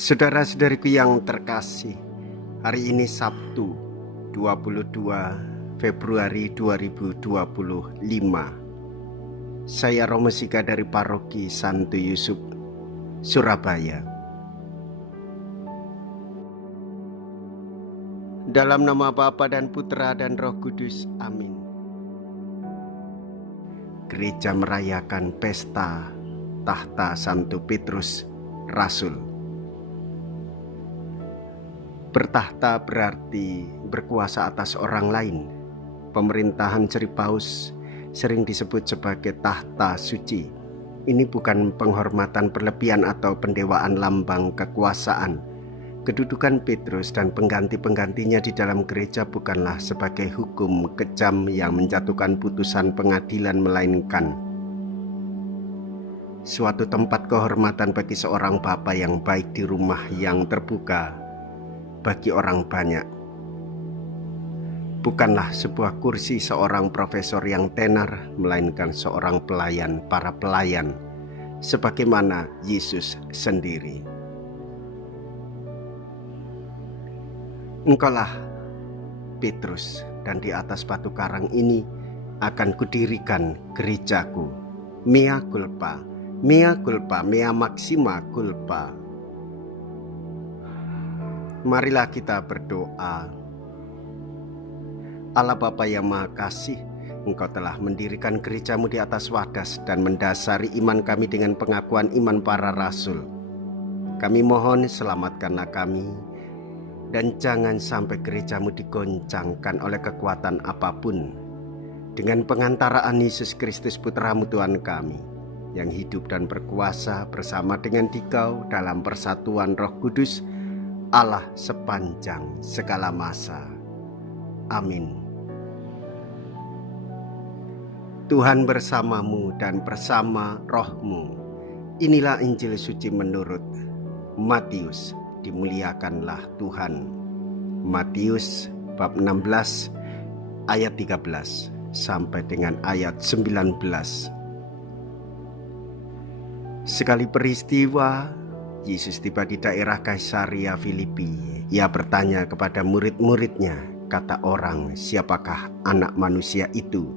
Saudara-saudariku yang terkasih, hari ini Sabtu 22 Februari 2025. Saya Romo Sika dari Paroki Santo Yusuf, Surabaya. Dalam nama Bapa dan Putra dan Roh Kudus, amin. Gereja merayakan pesta tahta Santo Petrus Rasul. Bertahta berarti berkuasa atas orang lain. Pemerintahan Sri Paus sering disebut sebagai tahta suci. Ini bukan penghormatan berlebihan atau pendewaan lambang kekuasaan. Kedudukan Petrus dan pengganti-penggantinya di dalam gereja bukanlah sebagai hukum kejam yang menjatuhkan putusan pengadilan, melainkan suatu tempat kehormatan bagi seorang bapa yang baik di rumah yang terbuka bagi orang banyak. Bukanlah sebuah kursi seorang profesor yang tenar, melainkan seorang pelayan para pelayan, sebagaimana Yesus sendiri. Engkaulah Petrus, dan di atas batu karang ini akan kudirikan gerejaku. Mea culpa, mea culpa, mea maxima culpa. Marilah kita berdoa. Allah Bapa yang Maha Kasih, Engkau telah mendirikan gerejamu di atas wadas dan mendasari iman kami dengan pengakuan iman para rasul. Kami mohon selamatkanlah kami, dan jangan sampai gerejamu digoncangkan oleh kekuatan apapun. Dengan pengantaraan Yesus Kristus Putramu Tuhan kami, yang hidup dan berkuasa bersama dengan Dikau dalam persatuan Roh Kudus, Allah sepanjang segala masa. Amin. Tuhan bersamamu dan bersama rohmu. Inilah Injil suci menurut Matius. Dimuliakanlah Tuhan. Matius bab 16 ayat 13 sampai dengan ayat 19. Sekali peristiwa, Yesus tiba di daerah Kaisaria Filipi. Ia bertanya kepada murid-muridnya, kata orang, siapakah anak manusia itu?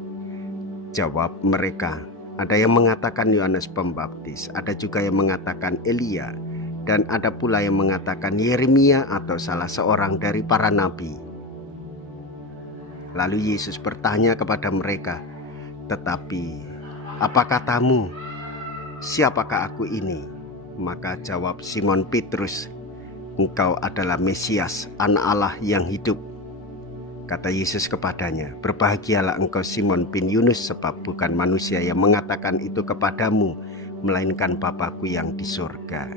Jawab mereka, ada yang mengatakan Yohanes Pembaptis, ada juga yang mengatakan Elia, dan ada pula yang mengatakan Yeremia atau salah seorang dari para nabi. Lalu Yesus bertanya kepada mereka, tetapi apa katamu? Siapakah aku ini? Maka jawab Simon Petrus, engkau adalah Mesias, anak Allah yang hidup. Kata Yesus kepadanya, berbahagialah engkau Simon bin Yunus, sebab bukan manusia yang mengatakan itu kepadamu, melainkan Bapa-Ku yang di surga.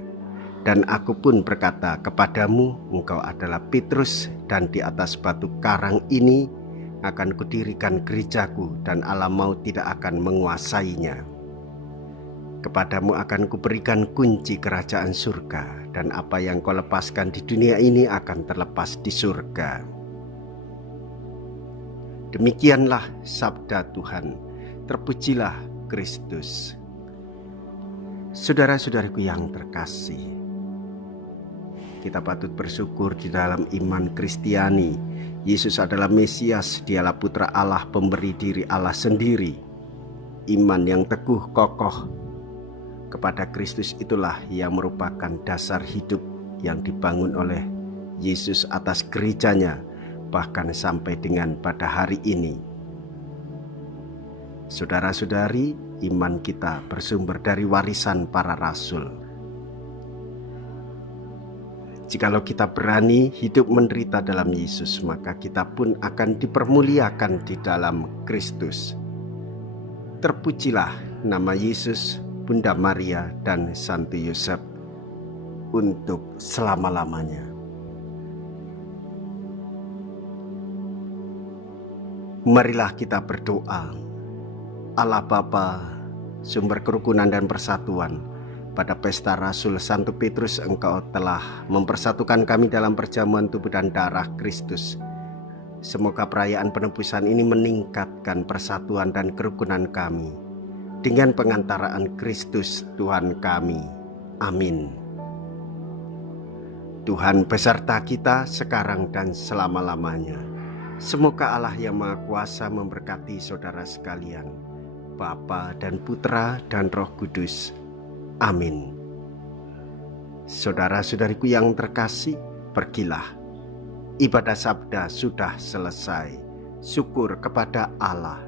Dan aku pun berkata kepadamu, engkau adalah Petrus, dan di atas batu karang ini akan kudirikan gerejaku, dan alam maut tidak akan menguasainya. Kepadamu akan kuberikan kunci kerajaan surga, dan apa yang kau lepaskan di dunia ini akan terlepas di surga. Demikianlah sabda Tuhan. Terpujilah Kristus. Saudara-saudariku yang terkasih, kita patut bersyukur di dalam iman Kristiani. Yesus adalah Mesias, Dialah Putra Allah, pemberi diri Allah sendiri. Iman yang teguh kokoh kepada Kristus itulah yang merupakan dasar hidup yang dibangun oleh Yesus atas gerejanya, bahkan sampai dengan pada hari ini. Saudara-saudari, iman kita bersumber dari warisan para rasul. Jikalau kita berani hidup menderita dalam Yesus, maka kita pun akan dipermuliakan di dalam Kristus. Terpujilah nama Yesus, Bunda Maria, dan Santo Yusuf untuk selama-lamanya. Marilah kita berdoa. Allah Bapa, sumber kerukunan dan persatuan, pada pesta Rasul Santo Petrus Engkau telah mempersatukan kami dalam perjamuan tubuh dan darah Kristus. Semoga perayaan penebusan ini meningkatkan persatuan dan kerukunan kami dengan pengantaraan Kristus Tuhan kami. Amin. Tuhan beserta kita sekarang dan selama-lamanya. Semoga Allah yang Maha Kuasa memberkati saudara sekalian, Bapa dan Putra dan Roh Kudus. Amin. Saudara-saudariku yang terkasih, pergilah. Ibadah sabda sudah selesai. Syukur kepada Allah.